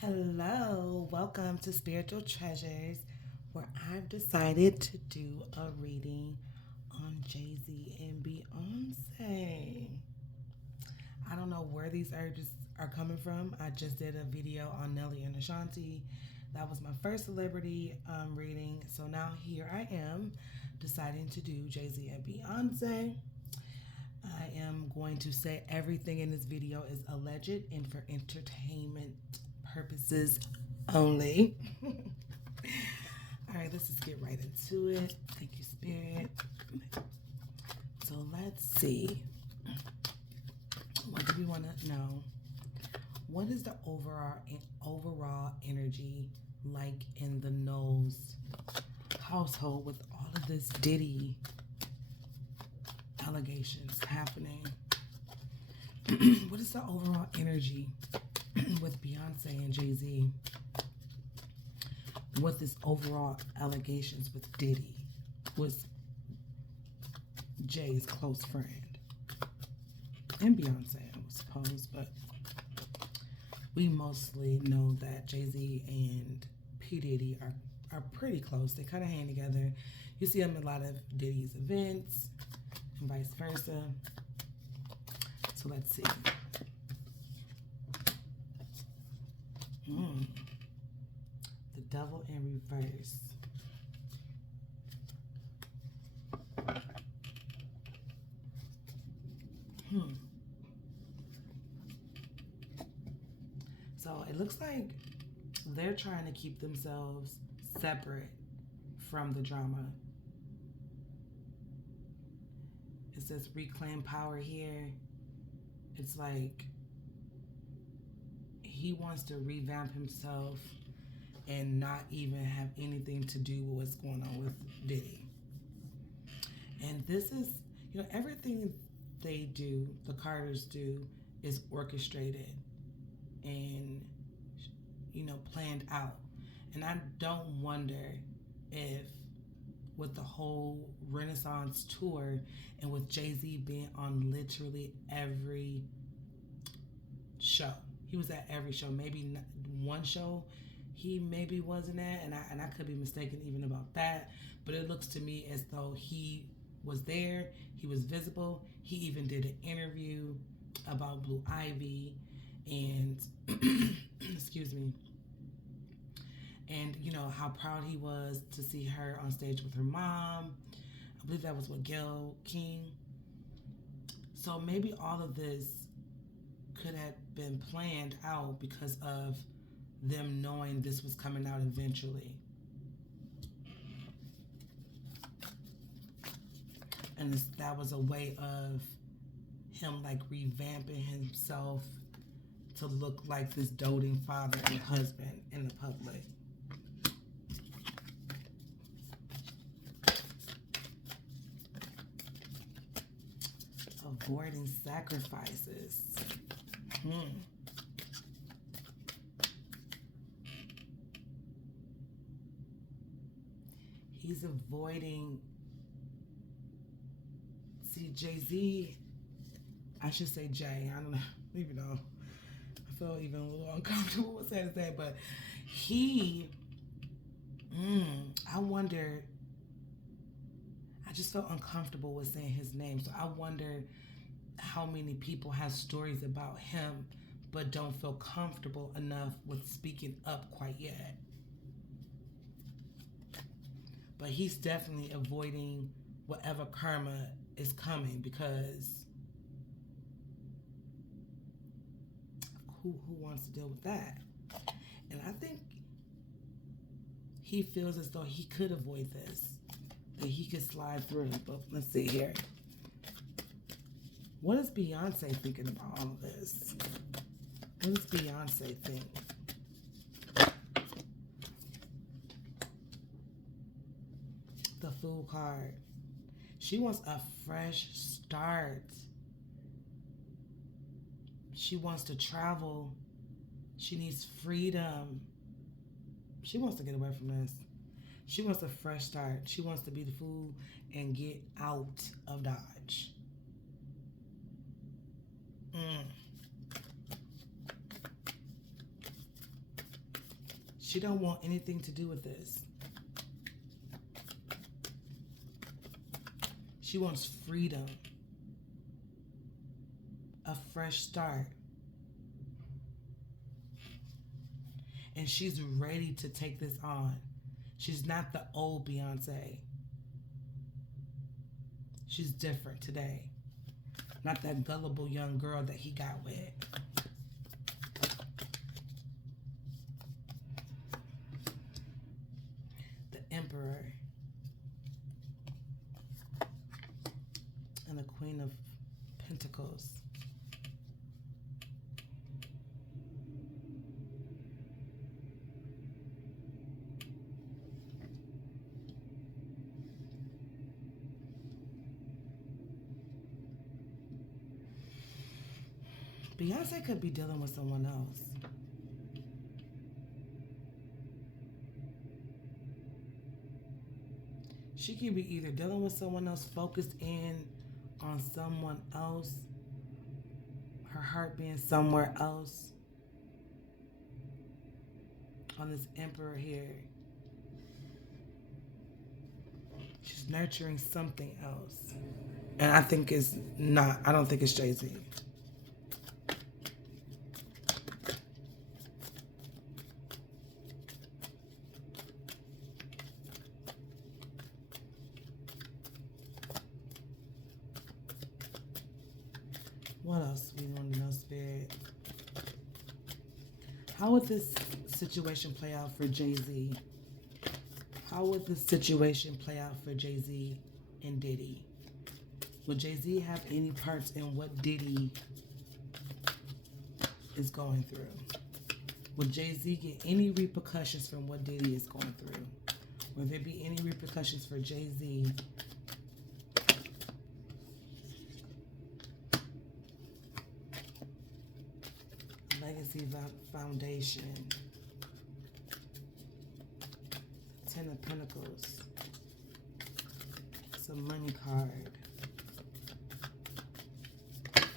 Hello, welcome to Spiritual Treasures, where I've decided to do a reading on Jay-Z and Beyonce. I don't know where these urges are coming from. I just did a video on Nelly and Ashanti. That was my first celebrity reading. So now here I am deciding to do Jay-Z and Beyonce. I am going to say everything in this video is alleged and for entertainment purposes only. All right, let's just get right into it. Thank you, Spirit. So let's see. What do we want to know? What is the overall energy like in the Knowles household with all of this Diddy allegations happening? What is the overall energy with Beyonce and Jay-Z with this overall allegations with Diddy, was Jay's close friend, and Beyonce, I suppose, but we mostly know that Jay-Z and P. Diddy are pretty close. They kind of hang together. You see them in a lot of Diddy's events and vice versa. So let's see. The Devil in Reverse. So it looks like they're trying to keep themselves separate from the drama. It says reclaim power here. It's like he wants to revamp himself and not even have anything to do with what's going on with Diddy. And this is, everything they do, the Carters do, is orchestrated and, planned out. And I don't wonder if with the whole Renaissance tour and with Jay-Z being on literally every show. He was at every show. Maybe one show he maybe wasn't at, and I could be mistaken even about that. But it looks to me as though he was there. He was visible. He even did an interview about Blue Ivy and excuse me. And how proud he was to see her on stage with her mom. I believe that was with Gayle King. So maybe all of this could have been planned out because of them knowing this was coming out eventually. And that was a way of him like revamping himself to look like this doting father and husband in the public. Avoiding sacrifices. He's avoiding. See, Jay-Z, I should say Jay. I don't know. Even though I feel even a little uncomfortable with saying his name, but he, I wonder. I just felt uncomfortable with saying his name, so I wonder how many people have stories about him but don't feel comfortable enough with speaking up quite yet. But he's definitely avoiding whatever karma is coming because who wants to deal with that? And I think he feels as though he could avoid this, that he could slide through. But let's see here. What is Beyonce thinking about all of this? What does Beyonce think? The Fool card. She wants a fresh start. She wants to travel. She needs freedom. She wants to get away from this. She wants a fresh start. She wants to be the fool and get out of Dodge. She don't want anything to do with this. She wants freedom. A fresh start. And she's ready to take this on. She's not the old Beyonce. She's different today. Not that gullible young girl that he got with. The Emperor. And the Queen of Pentacles. Beyonce could be dealing with someone else. She could be either dealing with someone else, focused in on someone else, her heart being somewhere else. On this Emperor here. She's nurturing something else. And I think it's not, I don't think it's Jay-Z. What else we want to know, Spirit? How would this situation play out for Jay-Z? How would this situation play out for Jay-Z and Diddy? Would Jay-Z have any parts in what Diddy is going through? Would Jay-Z get any repercussions from what Diddy is going through? Would there be any repercussions for Jay-Z? Legacy Foundation. Ten of Pentacles. It's a money card.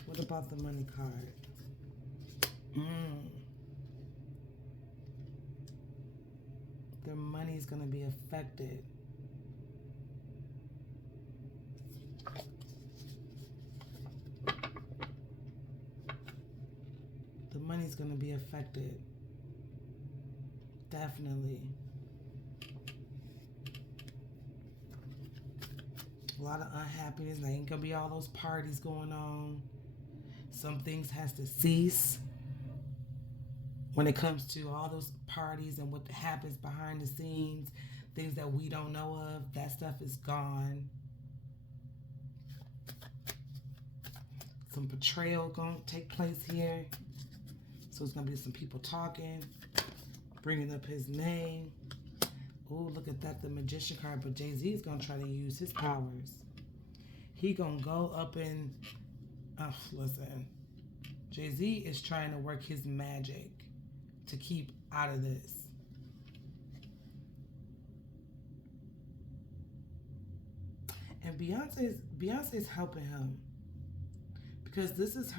What about the money card? Their money is going to be affected. The money's going to be affected. Definitely. A lot of unhappiness. There ain't going to be all those parties going on. Some things has to cease. When it comes to all those parties and what happens behind the scenes, things that we don't know of, that stuff is gone. Some betrayal going to take place here. So it's going to be some people talking, bringing up his name. Oh, look at that, the Magician card. But Jay-Z is going to try to use his powers. He going to go up and, listen, Jay-Z is trying to work his magic to keep out of this. And Beyonce's helping him. Because this is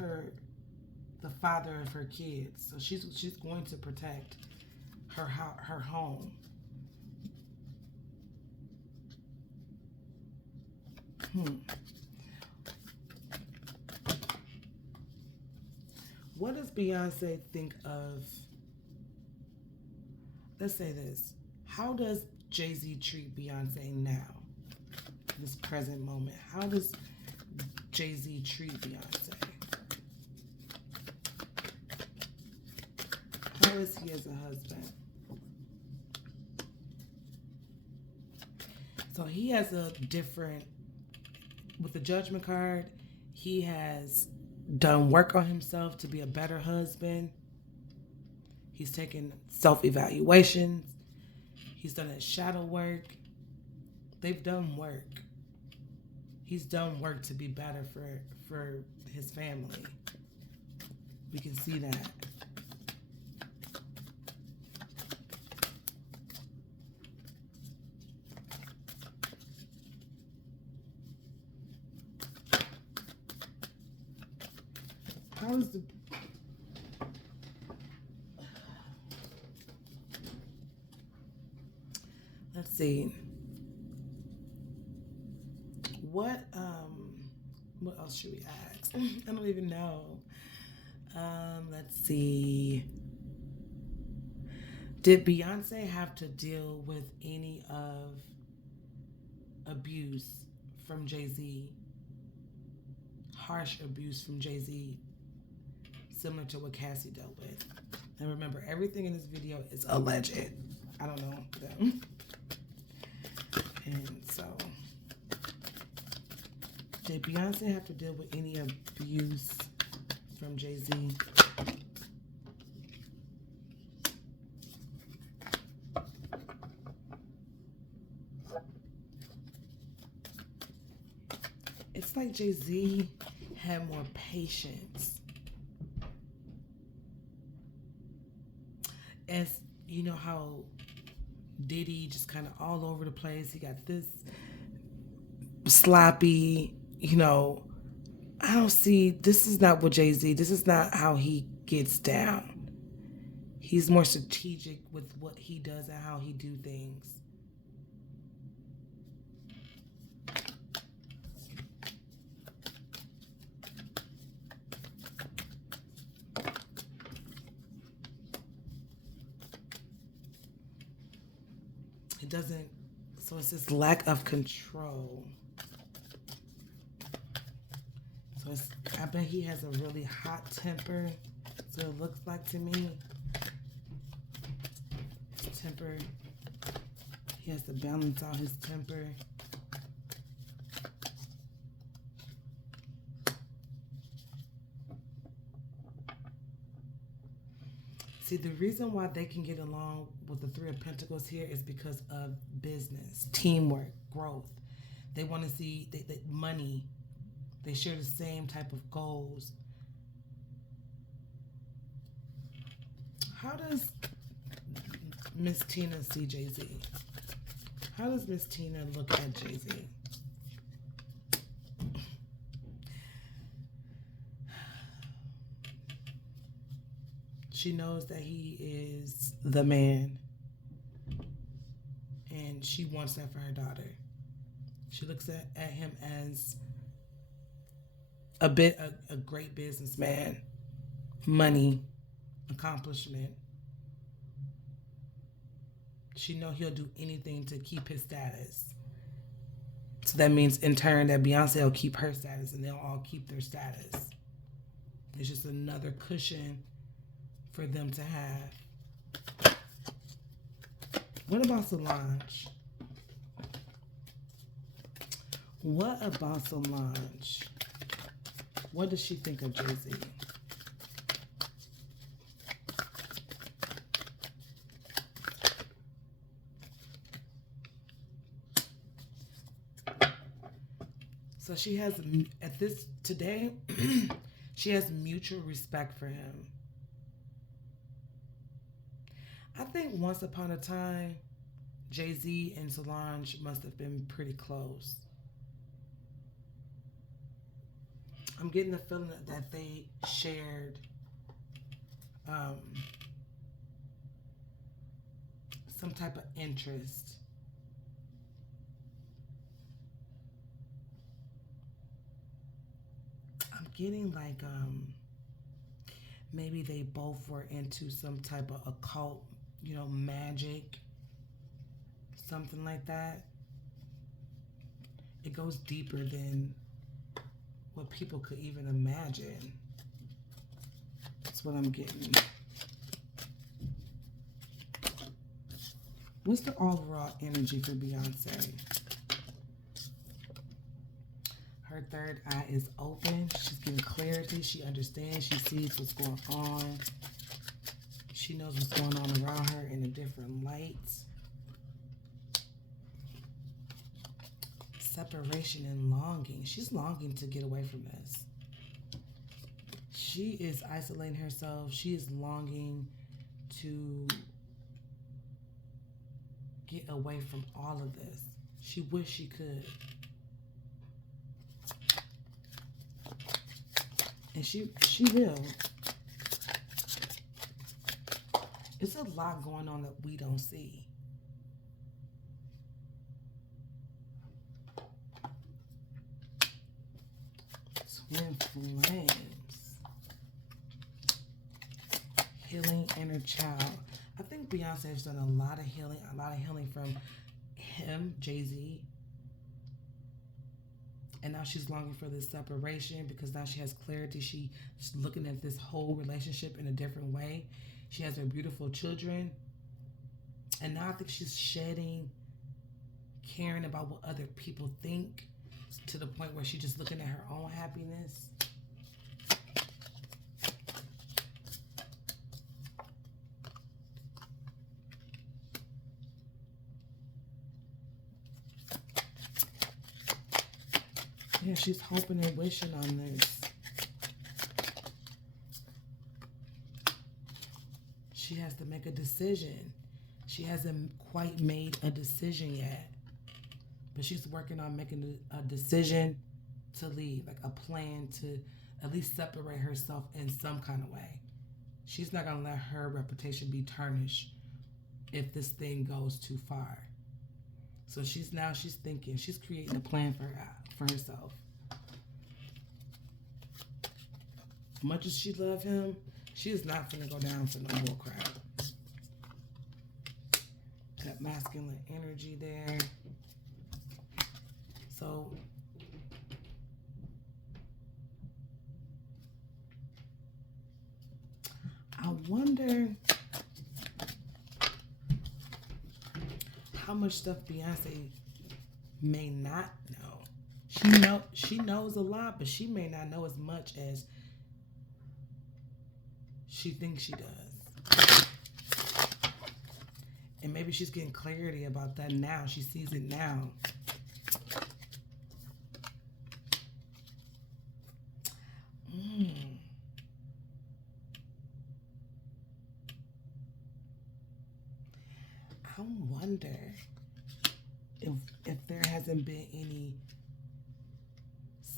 the father of her kids. So she's going to protect her home. What does Beyonce think of? Let's say this. How does Jay-Z treat Beyonce now? This present moment. How does Jay-Z treat Beyonce? How is he as a husband? So he has a different, with the Judgment card, he has done work on himself to be a better husband. He's taken self-evaluations. He's done his shadow work. They've done work. He's done work to be better for his family. We can see that. Let's see. What else should we ask? I don't even know. Let's see. Did Beyonce have to deal with any of abuse from Jay-Z? Harsh abuse from Jay-Z, similar to what Cassie dealt with. And remember, everything in this video is alleged. I don't know them. And so, did Beyonce have to deal with any abuse from Jay-Z? It's like Jay-Z had more patience. As you know how Diddy just kind of all over the place. He got this sloppy, I don't see, this is not what Jay-Z, this is not how he gets down. He's more strategic with what he does and how he do things. It doesn't, so it's this lack of control. So I bet he has a really hot temper. So it looks like to me. His temper, he has to balance out his temper. See, the reason why they can get along with the Three of Pentacles here is because of business, teamwork, growth. They want to see money. They share the same type of goals. How does Miss Tina see Jay-Z? How does Miss Tina look at Jay-Z? She knows that he is the man, and she wants that for her daughter. She looks at him as a great businessman, money, accomplishment. She know he'll do anything to keep his status. So that means in turn that Beyonce will keep her status, and they'll all keep their status. It's just another cushion for them to have. What about Solange? What about Solange? What does she think of Jay-Z? So she has, at this, today, she has mutual respect for him. I think once upon a time, Jay-Z and Solange must have been pretty close. I'm getting the feeling that they shared some type of interest. I'm getting like maybe they both were into some type of occult, magic, something like that. It goes deeper than what people could even imagine. That's what I'm getting. What's the overall energy for Beyonce? Her third eye is open. She's getting clarity. She understands. She sees what's going on. She knows what's going on around her in a different light. Separation and longing. She's longing to get away from this. She is isolating herself. She is longing to get away from all of this. She wishes she could. And she will. It's a lot going on that we don't see. in flames. Healing inner child. I think Beyonce has done a lot of healing from him, Jay-Z. And now she's longing for this separation because now she has clarity. She's looking at this whole relationship in a different way. She has her beautiful children. And now I think she's shedding caring about what other people think to the point where she's just looking at her own happiness. Yeah, she's hoping and wishing on this. She has to make a decision. She hasn't quite made a decision yet. But she's working on making a decision to leave, like a plan to at least separate herself in some kind of way. She's not going to let her reputation be tarnished if this thing goes too far. So she's thinking, she's creating a plan for herself. Much as she loves him, she is not going to go down for no more crap. That masculine energy there. So I wonder how much stuff Beyonce may not know. She knows a lot, but she may not know as much as she thinks she does. And maybe she's getting clarity about that now. She sees it now. I wonder if there hasn't been any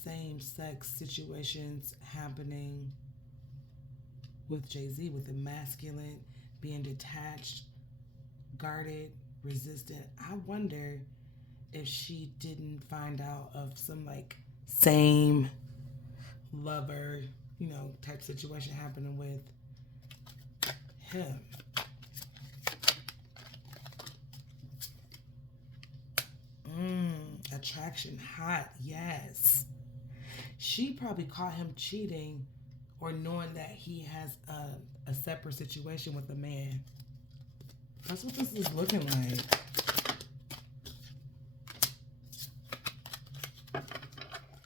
same-sex situations happening with Jay-Z, with the masculine being detached, guarded, resistant. I wonder if she didn't find out of some like same lover, type situation happening with him. Attraction, hot, yes. She probably caught him cheating or knowing that he has a separate situation with a man. That's what this is looking like.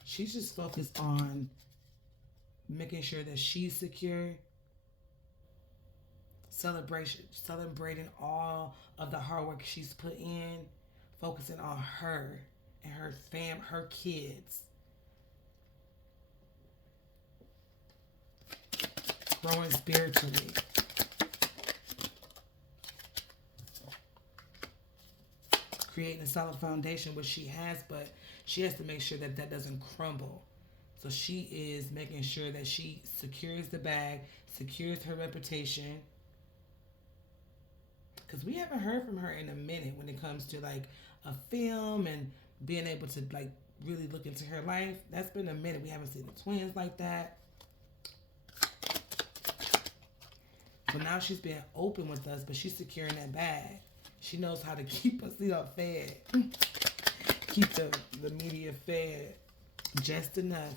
She's just focused on making sure that she's secure, celebrating all of the hard work she's put in, focusing on her and her her kids. Growing spiritually. Creating a solid foundation, which she has, but she has to make sure that that doesn't crumble. So she is making sure that she secures the bag, secures her reputation. Because we haven't heard from her in a minute when it comes to like a film and being able to like really look into her life. That's been a minute. We haven't seen the twins like that. So now she's being open with us, but she's securing that bag. She knows how to keep us, fed. Keep the media fed just enough.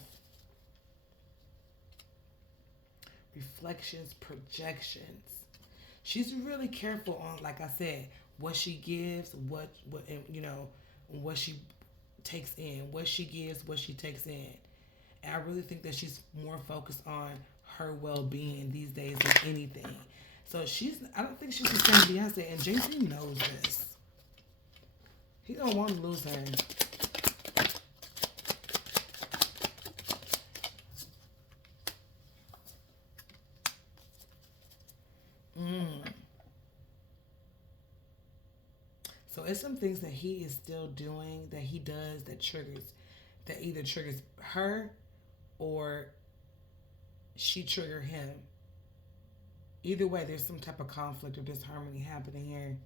Reflections, projections. She's really careful on, like I said, what she gives, what she takes in, what she gives, what she takes in. And I really think that she's more focused on her well-being these days than anything. So I don't think she's the same Beyonce, and Jay-Z knows this. He don't want to lose her. So it's some things that he is still doing, that he does, that either triggers her or she trigger him. Either way, there's some type of conflict or disharmony happening here.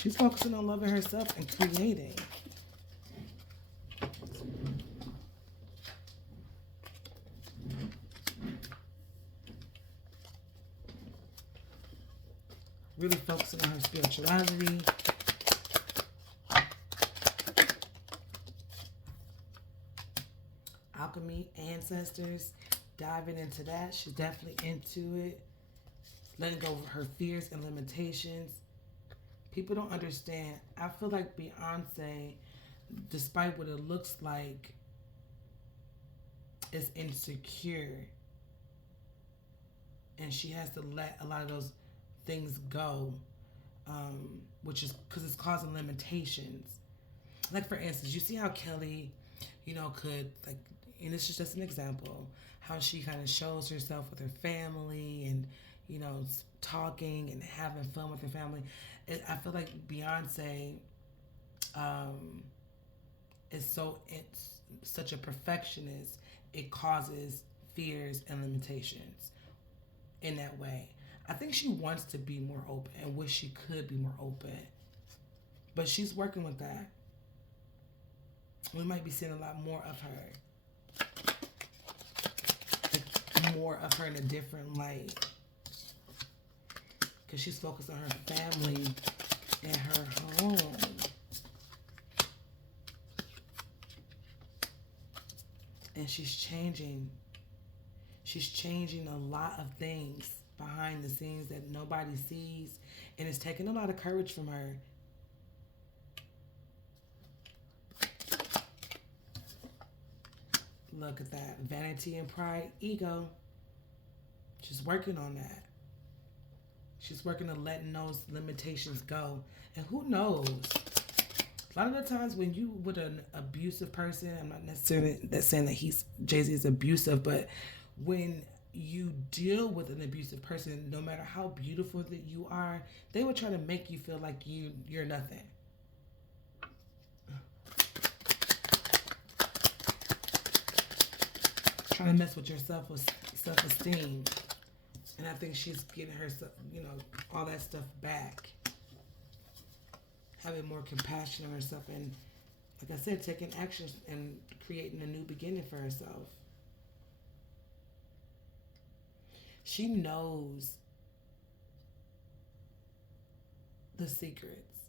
She's focusing on loving herself and creating. Really focusing on her spirituality. Alchemy, ancestors, diving into that. She's definitely into it. Letting go of her fears and limitations. People don't understand. I feel like Beyonce, despite what it looks like, is insecure. And she has to let a lot of those things go, which is because it's causing limitations. Like, for instance, you see how Kelly, could, like, and this is just an example, how she kind of shows herself with her family and, talking and having fun with her family. I feel like Beyonce it's such a perfectionist. It causes fears and limitations in that way. I think she wants to be more open and wish she could be more open. But she's working with that. We might be seeing a lot more of her. More of her in a different light. Because she's focused on her family and her home. And she's changing. She's changing a lot of things behind the scenes that nobody sees. And it's taking a lot of courage from her. Look at that. Vanity and pride, ego. She's working on that. She's working on letting those limitations go. And who knows? A lot of the times when you with an abusive person, I'm not necessarily saying that Jay-Z is abusive, but when you deal with an abusive person, no matter how beautiful that you are, they will try to make you feel like you're nothing. Trying to mess with your self-esteem. And I think she's getting her, all that stuff back. Having more compassion on herself and, like I said, taking action and creating a new beginning for herself. She knows the secrets.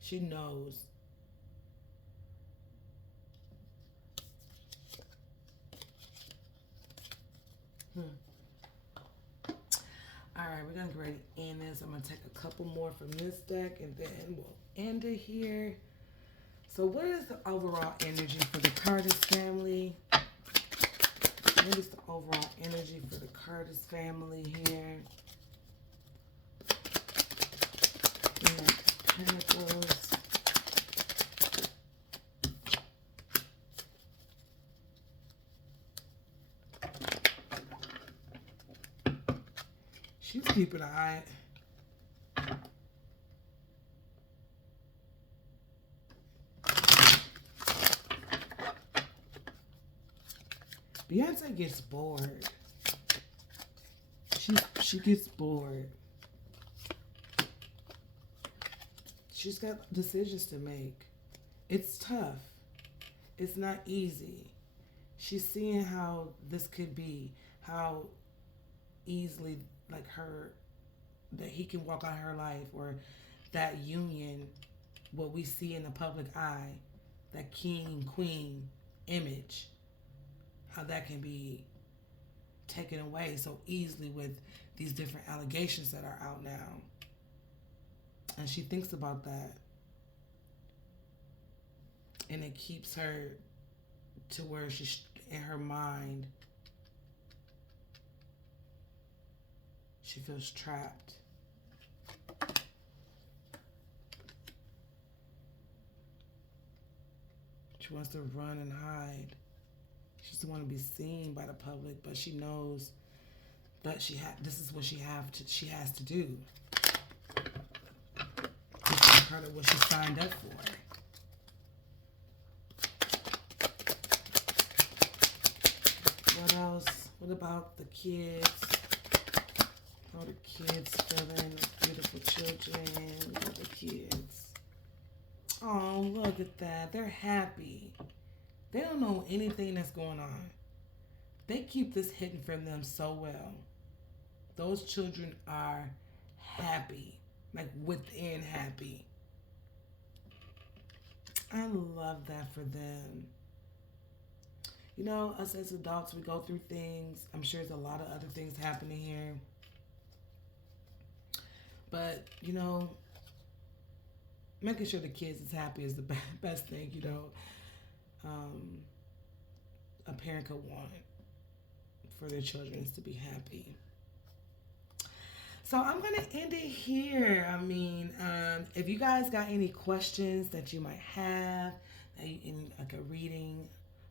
She knows. Alright, we're going to get ready to end this. I'm going to take a couple more from this deck and then we'll end it here. So what is the overall energy for the Curtis family? What is the overall energy for the Curtis family here? Pentacles. She's keeping an eye. Beyonce gets bored. She gets bored. She's got decisions to make. It's tough. It's not easy. She's seeing how this could be, how easily, like that he can walk out her life, or that union, what we see in the public eye, that king, queen image, how that can be taken away so easily with these different allegations that are out now. And she thinks about that. And it keeps her to where she's in her mind. She feels trapped. She wants to run and hide. She doesn't want to be seen by the public, but she knows that this is what she has to do. This is part of what she signed up for. What else? What about the kids? All the kids feeling, those beautiful children, all the kids. Oh, look at that. They're happy. They don't know anything that's going on. They keep this hidden from them so well. Those children are happy, like within happy. I love that for them. You know, us as adults, we go through things. I'm sure there's a lot of other things happening here. But, you know, making sure the kids is happy is the best thing, um, a parent could want for their children is to be happy. So I'm going to end it here. I mean, if you guys got any questions that you might have, in like a reading,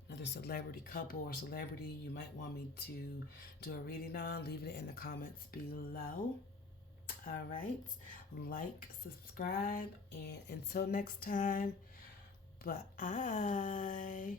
another celebrity couple or celebrity you might want me to do a reading on, leave it in the comments below. All right. Like, subscribe, and until next time, bye.